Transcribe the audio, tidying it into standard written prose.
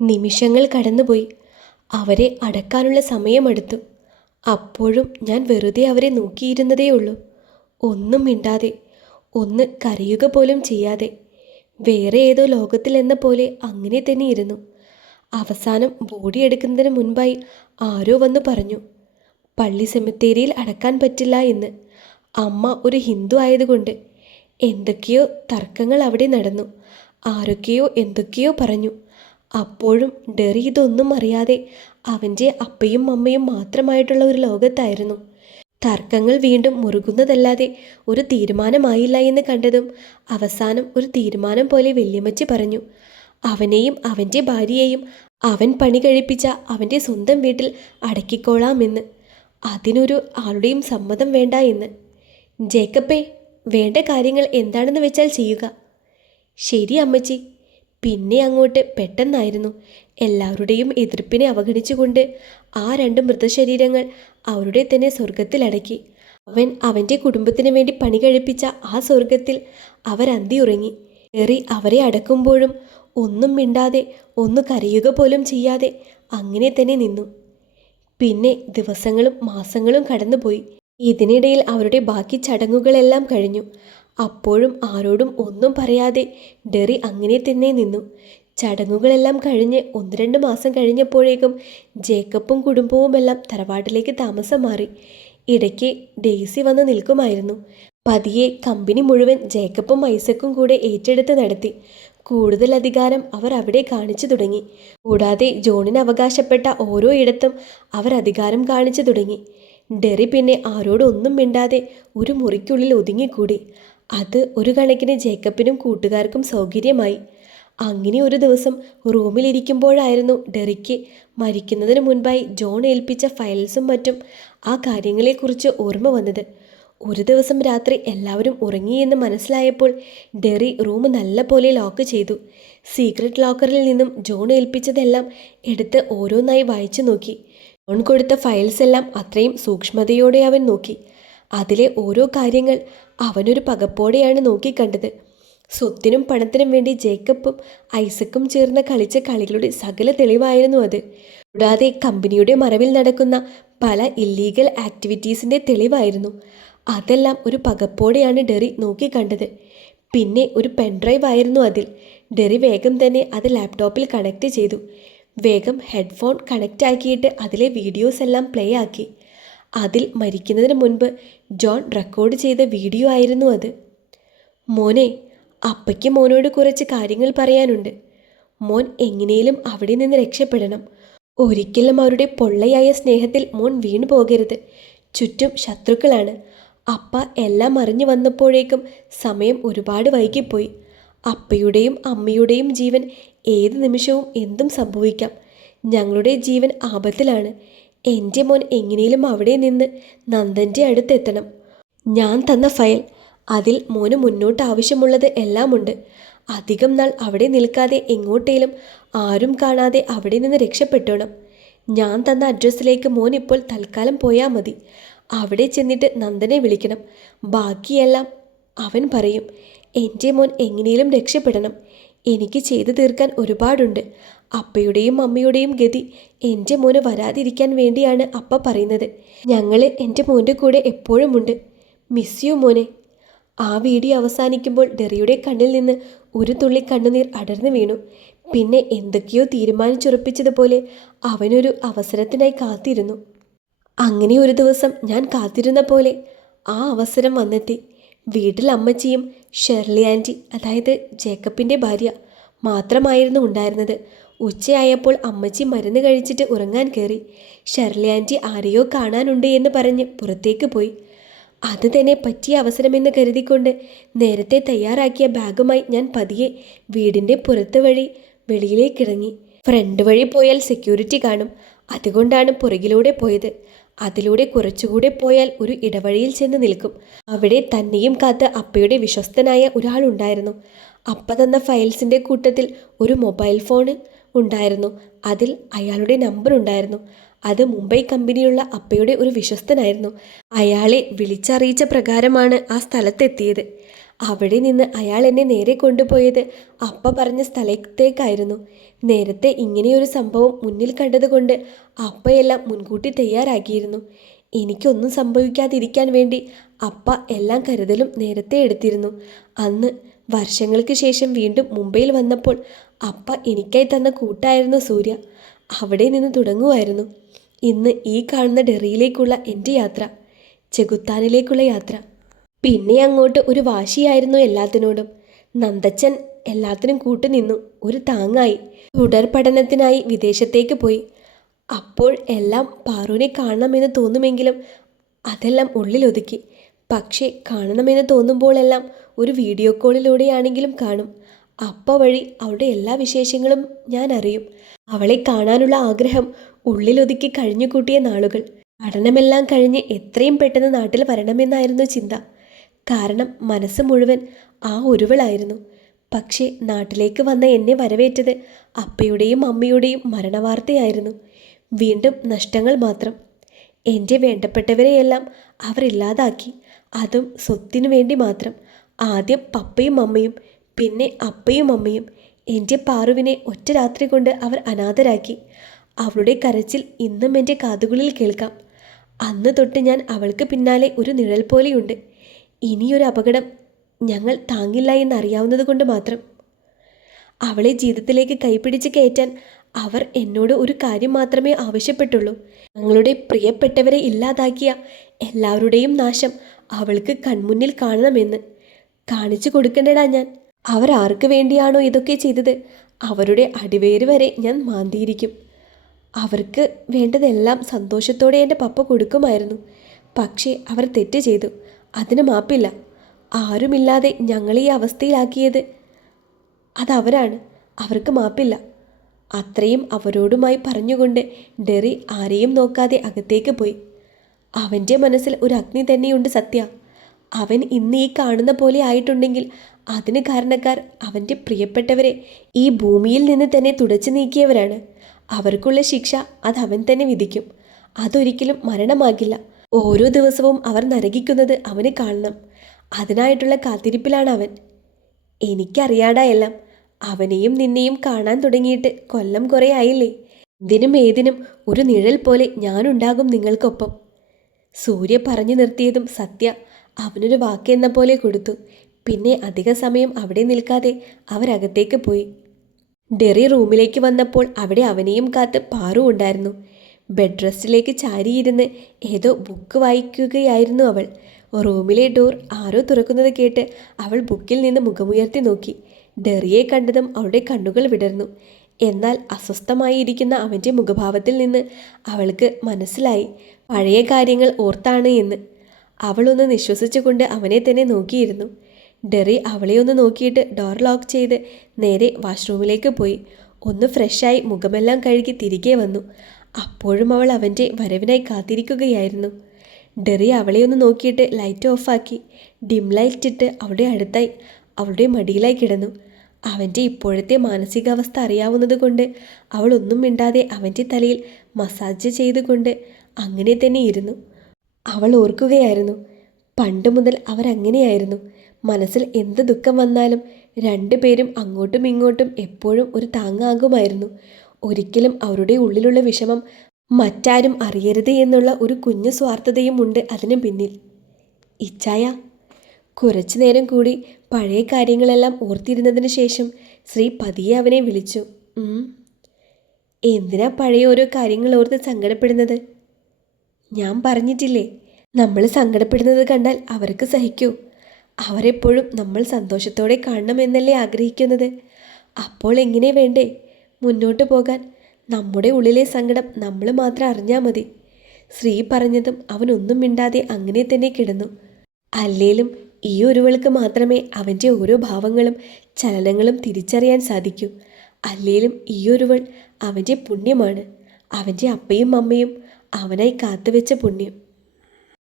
നിമിഷങ്ങൾ കടന്നുപോയി. അവരെ അടക്കാനുള്ള സമയമെടുത്തു. അപ്പോഴും ഞാൻ വെറുതെ അവരെ നോക്കിയിരുന്നതേയുള്ളൂ. ഒന്നും മിണ്ടാതെ, ഒന്ന് കരയുക പോലും ചെയ്യാതെ, വേറെ ഏതോ ലോകത്തിലെന്ന പോലെ അങ്ങനെ തന്നെ ഇരുന്നു. അവസാനം ബോഡി എടുക്കുന്നതിന് മുൻപായി ആരോ വന്നു പറഞ്ഞു, പള്ളി സെമിത്തേരിയിൽ അടക്കാൻ പറ്റില്ല എന്ന്. അമ്മ ഒരു ഹിന്ദു ആയതുകൊണ്ട്. എന്തൊക്കെയോ തർക്കങ്ങൾ അവിടെ നടന്നു. ആരൊക്കെയോ എന്തൊക്കെയോ പറഞ്ഞു. അപ്പോഴും ഡെറി ഇതൊന്നും അറിയാതെ അവൻ്റെ അപ്പയും അമ്മയും മാത്രമായിട്ടുള്ള ഒരു ലോകത്തായിരുന്നു. തർക്കങ്ങൾ വീണ്ടും മുറുകുന്നതല്ലാതെ ഒരു തീരുമാനമായില്ല എന്ന് കണ്ടതും അവസാനം ഒരു തീരുമാനം പോലെ വല്യമ്മച്ചി പറഞ്ഞു, അവനെയും അവൻ്റെ ഭാര്യയെയും അവൻ പണി കഴിപ്പിച്ച അവൻ്റെ സ്വന്തം വീട്ടിൽ അടക്കിക്കോളാമെന്ന്. അതിനൊരു ആളുടെയും സമ്മതം വേണ്ട എന്ന്. ജേക്കബേ, വേണ്ട കാര്യങ്ങൾ എന്താണെന്ന് വെച്ചാൽ ചെയ്യുക. ശരി അമ്മച്ചി. പിന്നെ അങ്ങോട്ട് പെട്ടെന്നായിരുന്നു. എല്ലാവരുടെയും എതിർപ്പിനെ അവഗണിച്ചുകൊണ്ട് ആ രണ്ട് മൃതശരീരങ്ങൾ അവരുടെ തന്നെ സ്വർഗത്തിലടക്കി. അവൻ അവൻ്റെ കുടുംബത്തിന് വേണ്ടി പണി കഴിപ്പിച്ച ആ സ്വർഗത്തിൽ അവരന്തിയുറങ്ങി. ഏറി അവരെ അടക്കുമ്പോഴും ഒന്നും മിണ്ടാതെ, ഒന്ന് കരയുക പോലും ചെയ്യാതെ അങ്ങനെ തന്നെ നിന്നു. പിന്നെ ദിവസങ്ങളും മാസങ്ങളും കടന്നുപോയി. ഇതിനിടയിൽ അവരുടെ ബാക്കി ചടങ്ങുകളെല്ലാം കഴിഞ്ഞു. അപ്പോഴും ആരോടും ഒന്നും പറയാതെ ഡെറി അങ്ങനെ തന്നെ നിന്നു. ചടങ്ങുകളെല്ലാം കഴിഞ്ഞ് 1-2 മാസം കഴിഞ്ഞപ്പോഴേക്കും ജേക്കബും കുടുംബവുമെല്ലാം തറവാട്ടിലേക്ക് താമസം മാറി. ഇടയ്ക്ക് ഡെയ്സി വന്ന് നിൽക്കുമായിരുന്നു. പതിയെ കമ്പനി മുഴുവൻ ജേക്കബും ഐസക്കും കൂടെ ഏറ്റെടുത്ത് നടത്തി. കൂടുതൽ അധികാരം അവർ അവിടെ കാണിച്ചു തുടങ്ങി. കൂടാതെ ജോണിന് അവകാശപ്പെട്ട ഓരോ ഇടത്തും അവർ അധികാരം കാണിച്ചു തുടങ്ങി. ഡെറി പിന്നെ ആരോടും ഒന്നും മിണ്ടാതെ ഒരു മുറിക്കുള്ളിൽ ഒതുങ്ങിക്കൂടി. അത് ഒരു കണക്കിന് ജേക്കബിനും കൂട്ടുകാർക്കും സൗകര്യമായി. അങ്ങനെ ഒരു ദിവസം റൂമിലിരിക്കുമ്പോഴായിരുന്നു ഡെറിക്ക് മരിക്കുന്നതിന് മുൻപായി ജോൺ ഏൽപ്പിച്ച ഫയൽസും മറ്റും ആ കാര്യങ്ങളെക്കുറിച്ച് ഓർമ്മ വന്നത്. ഒരു ദിവസം രാത്രി എല്ലാവരും ഉറങ്ങിയെന്ന് മനസ്സിലായപ്പോൾ ഡെറി റൂം നല്ല പോലെ ലോക്ക് ചെയ്തു. സീക്രട്ട് ലോക്കറിൽ നിന്നും ജോൺ ഏൽപ്പിച്ചതെല്ലാം എടുത്ത് ഓരോന്നായി വായിച്ചു നോക്കി. ജോൺ കൊടുത്ത ഫയൽസ് എല്ലാം അത്രയും സൂക്ഷ്മതയോടെ അവൻ നോക്കി. അതിലെ ഓരോ കാര്യങ്ങൾ അവനൊരു പകപ്പോടെയാണ് നോക്കിക്കണ്ടത്. സ്വത്തിനും പണത്തിനും വേണ്ടി ജേക്കബും ഐസക്കും ചേർന്ന് കളിച്ച കളികളുടെ സകല തെളിവായിരുന്നു അത്. കൂടാതെ കമ്പനിയുടെ മറവിൽ നടക്കുന്ന പല ഇല്ലീഗൽ ആക്ടിവിറ്റീസിൻ്റെ തെളിവായിരുന്നു. അതെല്ലാം ഒരു പകപ്പോടെയാണ് ഡെറി നോക്കിക്കണ്ടത്. പിന്നെ ഒരു പെൻഡ്രൈവ് ആയിരുന്നു അതിൽ. ഡെറി വേഗം തന്നെ അത് ലാപ്ടോപ്പിൽ കണക്ട് ചെയ്തു. വേഗം ഹെഡ്ഫോൺ കണക്റ്റ് ആക്കിയിട്ട് അതിലെ വീഡിയോസ് എല്ലാം പ്ലേ ആക്കി. അതിൽ മരിക്കുന്നതിന് മുൻപ് ജോൺ റെക്കോർഡ് ചെയ്ത വീഡിയോ ആയിരുന്നു അത്. മോനെ, അപ്പയ്ക്ക് മോനോട് കുറച്ച് കാര്യങ്ങൾ പറയാനുണ്ട്. മോൻ എങ്ങനെയും അവിടെ നിന്ന് രക്ഷപ്പെടണം. ഒരിക്കലും അവരുടെ പൊള്ളയായ സ്നേഹത്തിൽ മോൻ വീണു പോകരുത്. ചുറ്റും ശത്രുക്കളാണ്. അപ്പ എല്ലാം അറിഞ്ഞു വന്നപ്പോഴേക്കും സമയം ഒരുപാട് വൈകിപ്പോയി. അപ്പയുടെയും അമ്മയുടെയും ജീവൻ ഏത് നിമിഷവും എന്തും സംഭവിക്കാം. ഞങ്ങളുടെ ജീവൻ ആപത്തിലാണ്. എൻ്റെ മോൻ എങ്ങനെയും അവിടെ നിന്ന് നന്ദൻ്റെ അടുത്തെത്തണം. ഞാൻ തന്ന ഫയൽ, അതിൽ മോന് മുന്നോട്ട് ആവശ്യമുള്ളത് എല്ലാമുണ്ട്. അധികം നാൾ അവിടെ നിൽക്കാതെ എങ്ങോട്ടേലും ആരും കാണാതെ അവിടെ നിന്ന് രക്ഷപ്പെട്ടോണം. ഞാൻ തന്ന അഡ്രസ്സിലേക്ക് മോൻ ഇപ്പോൾ തൽക്കാലം പോയാൽ മതി. അവിടെ ചെന്നിട്ട് നന്ദനെ വിളിക്കണം. ബാക്കിയെല്ലാം അവൻ പറയും. എൻ്റെ മോൻ എങ്ങനെയും രക്ഷപ്പെടണം. എനിക്ക് ചെയ്തു തീർക്കാൻ ഒരുപാടുണ്ട്. അപ്പയുടെയും അമ്മയുടെയും ഗതി എൻ്റെ മോന് വരാതിരിക്കാൻ വേണ്ടിയാണ് അപ്പ പറയുന്നത്. ഞങ്ങൾ എൻ്റെ മോൻ്റെ കൂടെ എപ്പോഴുമുണ്ട്. മിസ് യു മോനെ. ആ വീഡിയോ അവസാനിക്കുമ്പോൾ ഡെറിയുടെ കണ്ണിൽ നിന്ന് ഒരു തുള്ളി കണ്ണുനീർ അടർന്നു വീണു. പിന്നെ എന്തൊക്കെയോ തീരുമാനിച്ചുറപ്പിച്ചതുപോലെ അവനൊരു അവസരത്തിനായി കാത്തിരുന്നു. അങ്ങനെ ഒരു ദിവസം ഞാൻ കാത്തിരുന്ന പോലെ ആ അവസരം വന്നെത്തി. വീട്ടിൽ അമ്മച്ചിയും ഷെർലി ആൻറ്റി, അതായത് ജേക്കബിൻ്റെ ഭാര്യ, മാത്രമായിരുന്നു ഉണ്ടായിരുന്നത്. ഉച്ചയായപ്പോൾ അമ്മച്ചി മരുന്ന് കഴിച്ചിട്ട് ഉറങ്ങാൻ കയറി. ഷെർലി ആൻറ്റി ആരെയോ കാണാനുണ്ട് എന്ന് പറഞ്ഞ് പുറത്തേക്ക് പോയി. അത് തന്നെ പറ്റിയ അവസരമെന്ന് കരുതിക്കൊണ്ട് നേരത്തെ തയ്യാറാക്കിയ ബാഗുമായി ഞാൻ പതിയെ വീടിൻ്റെ പുറത്ത് വഴി വെളിയിലേക്കിറങ്ങി. ഫ്രണ്ട് വഴി പോയാൽ സെക്യൂരിറ്റി കാണും. അതുകൊണ്ടാണ് പുറകിലൂടെ പോയത്. അതിലൂടെ കുറച്ചുകൂടെ പോയാൽ ഒരു ഇടവഴിയിൽ ചെന്ന് നിൽക്കും. അവിടെ തന്നെയും കാത്ത് അപ്പയുടെ വിശ്വസ്തനായ ഒരാളുണ്ടായിരുന്നു. അപ്പ തന്ന ഫയൽസിൻ്റെ കൂട്ടത്തിൽ ഒരു മൊബൈൽ ഫോൺ ഉണ്ടായിരുന്നു. അതിൽ അയാളുടെ നമ്പർ ഉണ്ടായിരുന്നു. അത് മുംബൈ കമ്പനിയുള്ള അപ്പയുടെ ഒരു വിശ്വസ്തനായിരുന്നു. അയാളെ വിളിച്ചറിയിച്ച പ്രകാരമാണ് ആ സ്ഥലത്തെത്തിയത്. അവിടെ നിന്ന് അയാൾ എന്നെ നേരെ കൊണ്ടുപോയത് അപ്പ പറഞ്ഞ സ്ഥലത്തേക്കായിരുന്നു. നേരത്തെ ഇങ്ങനെയൊരു സംഭവം മുന്നിൽ കണ്ടതുകൊണ്ട് അപ്പയെല്ലാം മുൻകൂട്ടി തയ്യാറാക്കിയിരുന്നു. എനിക്കൊന്നും സംഭവിക്കാതിരിക്കാൻ വേണ്ടി അപ്പ എല്ലാം കരുതലും നേരത്തെ എടുത്തിരുന്നു. അന്ന് വർഷങ്ങൾക്ക് ശേഷം വീണ്ടും മുംബൈയിൽ വന്നപ്പോൾ അപ്പ എനിക്കായി തന്ന കൂട്ടായിരുന്നു സൂര്യ. അവിടെ നിന്ന് തുടങ്ങുമായിരുന്നു ഇന്ന് ഈ കാണുന്ന ഡെറിയിലേക്കുള്ള എൻ്റെ യാത്ര, ചെകുത്താനിലേക്കുള്ള യാത്ര. പിന്നെ അങ്ങോട്ട് ഒരു വാശിയായിരുന്നു എല്ലാത്തിനോടും. നന്ദച്ചൻ എല്ലാത്തിനും കൂട്ടുനിന്നു, ഒരു താങ്ങായി. തുടർ പഠനത്തിനായി വിദേശത്തേക്ക് പോയി. അപ്പോൾ എല്ലാം പാറുവിനെ കാണണമെന്ന് തോന്നുമെങ്കിലും അതെല്ലാം ഉള്ളിലൊതുക്കി. പക്ഷേ കാണണമെന്ന് തോന്നുമ്പോഴെല്ലാം ഒരു വീഡിയോ കോളിലൂടെയാണെങ്കിലും കാണും. അപ്പ വഴി അവളുടെ എല്ലാ വിശേഷങ്ങളും ഞാൻ അറിയും. അവളെ കാണാനുള്ള ആഗ്രഹം ഉള്ളിലൊതുക്കി കഴിഞ്ഞുകൂട്ടിയ നാളുകൾ. പഠനമെല്ലാം കഴിഞ്ഞ് എത്രയും പെട്ടെന്ന് നാട്ടിൽ വരണമെന്നായിരുന്നു ചിന്ത. കാരണം മനസ്സ് മുഴുവൻ ആ ഒരുവളായിരുന്നു. പക്ഷേ നാട്ടിലേക്ക് വന്ന എന്നെ വരവേറ്റത് അപ്പയുടെയും അമ്മയുടെയും മരണവാർത്തയായിരുന്നു. വീണ്ടും നഷ്ടങ്ങൾ മാത്രം. എൻ്റെ വേണ്ടപ്പെട്ടവരെയെല്ലാം അവർ ഇല്ലാതാക്കി, അതും സ്വത്തിനു വേണ്ടി മാത്രം. ആദ്യം പപ്പയും അമ്മയും, പിന്നെ അപ്പയും അമ്മയും. എൻ്റെ പാറുവിനെ ഒറ്റ രാത്രി കൊണ്ട് അവർ അനാഥരാക്കി. അവളുടെ കരച്ചിൽ ഇന്നും എൻ്റെ കാതുകളിൽ കേൾക്കാം. അന്ന് തൊട്ട് ഞാൻ അവൾക്ക് പിന്നാലെ ഒരു നിഴൽ പോലെയുണ്ട്. ഇനിയൊരു അപകടം ഞങ്ങൾ താങ്ങില്ല എന്നറിയാവുന്നത് കൊണ്ട് മാത്രം. അവളെ ജീവിതത്തിലേക്ക് കൈപിടിച്ച് കയറ്റാൻ അവർ എന്നോട് ഒരു കാര്യം മാത്രമേ ആവശ്യപ്പെട്ടുള്ളൂ. ഞങ്ങളുടെ പ്രിയപ്പെട്ടവരെ ഇല്ലാതാക്കിയ എല്ലാവരുടെയും നാശം അവൾക്ക് കൺമുന്നിൽ കാണണമെന്ന്. കാണിച്ചു കൊടുക്കണ്ടടാ ഞാൻ. അവർ ആർക്ക് വേണ്ടിയാണോ ഇതൊക്കെ ചെയ്തത് അവരുടെ അടിവേര് വരെ ഞാൻ മാന്തിയിരിക്കും. അവർക്ക് വേണ്ടതെല്ലാം സന്തോഷത്തോടെ എൻ്റെ പപ്പ കൊടുക്കുമായിരുന്നു. പക്ഷേ അവർ തെറ്റ് ചെയ്തു, അതിന് മാപ്പില്ല. ആരുമില്ലാതെ ഞങ്ങളെ ഈ അവസ്ഥയിലാക്കിയത് അതവരാണ്, അവർക്ക് മാപ്പില്ല. അത്രയും അവരോടുമായി പറഞ്ഞുകൊണ്ട് ഡെറി ആരെയും നോക്കാതെ അകത്തേക്ക് പോയി. അവൻ്റെ മനസ്സിൽ ഒരു അഗ്നി തന്നെയുണ്ട് സത്യ. അവൻ ഇന്ന് ഈ കാണുന്ന പോലെ ആയിട്ടുണ്ടെങ്കിൽ അതിന് കാരണക്കാർ അവൻ്റെ പ്രിയപ്പെട്ടവരെ ഈ ഭൂമിയിൽ നിന്ന് തന്നെ തുടച്ചു നീക്കിയവരാണ്. അവർക്കുള്ള ശിക്ഷ അത് അവൻ തന്നെ വിധിക്കും. അതൊരിക്കലും മരണമാകില്ല. ഓരോ ദിവസവും അവർ നരകിക്കുന്നത് അവന് കാണണം. അതിനായിട്ടുള്ള കാത്തിരിപ്പിലാണ് അവൻ. എനിക്കറിയാടാ എല്ലാം. അവനെയും നിന്നെയും കാണാൻ തുടങ്ങിയിട്ട് കൊല്ലം കുറേ ആയില്ലേ. ഇതിനും ഏതിനും ഒരു നിഴൽ പോലെ ഞാനുണ്ടാകും നിങ്ങൾക്കൊപ്പം. സൂര്യ പറഞ്ഞു നിർത്തിയതും സത്യ അവനൊരു വാക്കെന്ന പോലെ കൊടുത്തു. പിന്നെ അധിക സമയം അവിടെ നിൽക്കാതെ അവരകത്തേക്ക് പോയി. ഡെറി റൂമിലേക്ക് വന്നപ്പോൾ അവിടെ അവനെയും കാത്ത് പാറു ഉണ്ടായിരുന്നു. ബെഡ് റെസ്റ്റിലേക്ക് ചാരിയിരുന്ന് ഏതോ ബുക്ക് വായിക്കുകയായിരുന്നു അവൾ. റൂമിലെ ഡോർ ആരോ തുറക്കുന്നത് കേട്ട് അവൾ ബുക്കിൽ നിന്ന് മുഖമുയർത്തി നോക്കി. ഡെറിയെ കണ്ടതും അവളുടെ കണ്ണുകൾ വിടർന്നു. എന്നാൽ അസ്വസ്ഥമായിരിക്കുന്ന അവൻ്റെ മുഖഭാവത്തിൽ നിന്ന് അവൾക്ക് മനസ്സിലായി പഴയ കാര്യങ്ങൾ ഓർത്താണ് എന്ന്. അവളൊന്ന് നിശ്വസിച്ചുകൊണ്ട് അവനെ തന്നെ നോക്കിയിരുന്നു. ഡെറി അവളെ ഒന്ന് നോക്കിയിട്ട് ഡോർ ലോക്ക് ചെയ്ത് നേരെ വാഷ്റൂമിലേക്ക് പോയി. ഒന്ന് ഫ്രഷായി മുഖമെല്ലാം കഴുകി തിരികെ വന്നു. അപ്പോഴും അവൾ അവൻ്റെ വരവിനായി കാത്തിരിക്കുകയായിരുന്നു. ഡെറി അവളെ ഒന്ന് നോക്കിയിട്ട് ലൈറ്റ് ഓഫാക്കി ഡിം ലൈറ്റ് ഇട്ട് അവളുടെ അടുത്തായി അവളുടെ മടിയിലായി കിടന്നു. അവൻ്റെ ഇപ്പോഴത്തെ മാനസികാവസ്ഥ അറിയാവുന്നത് കൊണ്ട് അവൾ ഒന്നും മിണ്ടാതെ അവൻ്റെ തലയിൽ മസാജ് ചെയ്തുകൊണ്ട് അങ്ങനെ തന്നെ ഇരുന്നു. അവൾ ഓർക്കുകയായിരുന്നു, പണ്ട് മുതൽ അവരങ്ങനെയായിരുന്നു. മനസ്സിൽ എന്ത് ദുഃഖം വന്നാലും രണ്ടുപേരും അങ്ങോട്ടും ഇങ്ങോട്ടും എപ്പോഴും ഒരു താങ്ങാകുമായിരുന്നു. ഒരിക്കലും അവരുടെ ഉള്ളിലുള്ള വിഷമം മറ്റാരും അറിയരുത് എന്നുള്ള ഒരു കുഞ്ഞു സ്വാർത്ഥതയും ഉണ്ട് അതിന് പിന്നിൽ. ഇച്ചായ. കുറച്ചു നേരം കൂടി പഴയ കാര്യങ്ങളെല്ലാം ഓർത്തിരുന്നതിന് ശേഷം ശ്രീ പതിയെ അവനെ വിളിച്ചു. എന്തിനാ പഴയ ഓരോ കാര്യങ്ങൾ ഓർത്ത് സങ്കടപ്പെടുന്നത്? ഞാൻ പറഞ്ഞിട്ടില്ലേ, നമ്മൾ സങ്കടപ്പെടുന്നത് കണ്ടാൽ അവർക്ക് സഹിക്കൂ. അവരെപ്പോഴും നമ്മൾ സന്തോഷത്തോടെ കാണണമെന്നല്ലേ ആഗ്രഹിക്കുന്നത്. അപ്പോൾ എങ്ങനെ വേണ്ടേ മുന്നോട്ട് പോകാൻ? നമ്മുടെ ഉള്ളിലെ സങ്കടം നമ്മൾ മാത്രം അറിഞ്ഞാൽ മതി. ശ്രീ പറഞ്ഞതും അവനൊന്നും മിണ്ടാതെ അങ്ങനെ തന്നെ കിടന്നു. അല്ലേലും ഈ ഒരുവൾക്ക് മാത്രമേ അവൻ്റെ ഓരോ ഭാവങ്ങളും ചലനങ്ങളും തിരിച്ചറിയാൻ സാധിക്കൂ. അല്ലേലും ഈ ഒരുവൾ അവൻ്റെ പുണ്യമാണ്. അവൻ്റെ അപ്പയും അമ്മയും അവനായി കാത്തുവെച്ച പുണ്യം.